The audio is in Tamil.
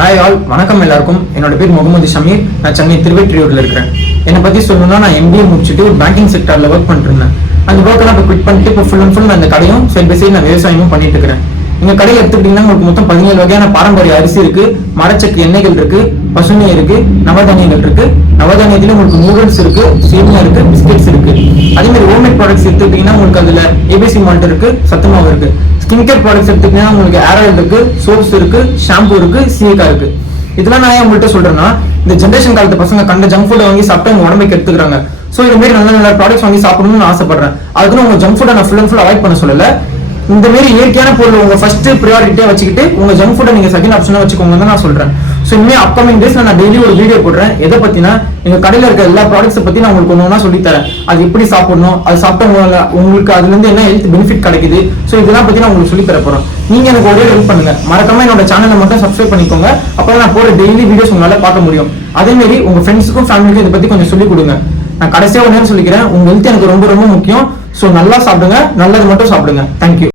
ஹாய் ஆல், வணக்கம் எல்லாருக்கும். என்னோட பேர் முகமது ஷமீர். நான் சென்னை திருவெற்றியூர்ல இருக்கிறேன். என்னை பத்தி சொல்லணும்னா, நான் MBA முடிச்சுட்டு ஒரு பேங்கிங் செக்டர்ல ஒர்க் பண்ணிட்டு இருந்தேன். அந்த ஒர்க்கெல்லாம் இப்போ குவிட் பண்ணிட்டு இப்போ ஃபுல் அண்ட் ஃபுல் அந்த கடையும் சைட் பை சைடு நான் விவசாயமும் பண்ணிட்டு இருக்கிறேன். எங்க கடையில் எடுத்துக்கிட்டீங்கன்னா உங்களுக்கு மொத்தம் 17 வகையான பாரம்பரிய அரிசி இருக்கு, மரச்சக்கு எண்ணெய்கள் இருக்கு, பசுமை இருக்கு, நவதானியங்கள் இருக்கு. நவதானியத்திலும் உங்களுக்கு நூடுல்ஸ் இருக்கு, சேமியா இருக்கு, பிஸ்கெட்ஸ் இருக்கு. அதே மாதிரி ஹோம்மேட் ப்ராடக்ட்ஸ் எடுத்துக்கிட்டீங்கன்னா உங்களுக்கு அதுல ABC மால்ட் இருக்கு, சத்து மாவு இருக்கு. ஸ்கின் கேர் ப்ராடக்ட்ஸ் எடுத்துக்கிட்டீங்கன்னா உங்களுக்கு ஏர் ஆயில் இருக்கு, சோப்ஸ் இருக்கு, ஷாம்பு இருக்கு, சீக்கா இருக்கு. இதெல்லாம் நான் ஏன் உங்கள்கிட்ட சொல்றேன்னா, இந்த ஜென்ரேஷன் காலத்து பசங்க கண்ட ஜங்க் ஃபுட்டை வாங்கி சாப்பிட்டு அவங்க உடம்புக்கு எடுத்துக்கிறாங்க. ஸோ இந்த மாதிரி நல்ல நல்ல ப்ராடக்ட்ஸ் வாங்கி சாப்பிடணும்னு ஆசைப்படுறேன். அதுக்குன்னு உங்க ஜங்க் ஃபுட்டை நான் ஃபுல் அண்ட் ஃபுல் அவாய்ட் பண்ண சொல்லல. இந்த மாதிரி இயற்கையான பொருள் உங்க ஃபர்ஸ்ட் ப்ரியாரிட்டியா வச்சுக்கிட்டு உங்க ஜங்க் ஃபுட்டை நீங்க செகண்ட் ஆப்ஷனா வச்சுக்கோங்க நான் சொல்றேன். ஸோ இனிமே அப்கமிங் டேஸ்ல நான் டெய்லி ஒரு வீடியோ போடுறேன். எதை பத்தினா, எங்க கடையில இருக்க எல்லா ப்ராடக்ட்ஸ் பத்தி நான் உங்களுக்கு ஒன்று சொல்லி தரேன். அது எப்படி சாப்பிடணும், அது சாப்பிட்டா உங்களுக்கு அதுல இருந்து என்ன ஹெல்த் பெனிஃபிட் கிடைக்குது. ஸோ இதெல்லாம் பத்தி நான் உங்களுக்கு சொல்லி தர போறேன். நீங்க எனக்கு ஒரே ஹெல்ப் பண்ணுங்க, மறக்காம என்னோட சேனலை மட்டும் சப்ஸ்கிரைப் பண்ணிக்கோங்க. அப்பதான் நான் போற டெய்லி வீடியோஸ் உங்களால பார்க்க முடியும். அதே மாதிரி உங்க ஃப்ரெண்ட்ஸுக்கும் ஃபேமிலிக்கும் இதை பத்தி கொஞ்சம் சொல்லிக் கொடுங்க. நான் கடைசியா ஒன்று சொல்லிக்கிறேன், உங்க ஹெல்த் எனக்கு ரொம்ப ரொம்ப முக்கியம். ஸோ நல்லா சாப்பிடுங்க, நல்லது மட்டும் சாப்பிடுங்க. தேங்க்யூ.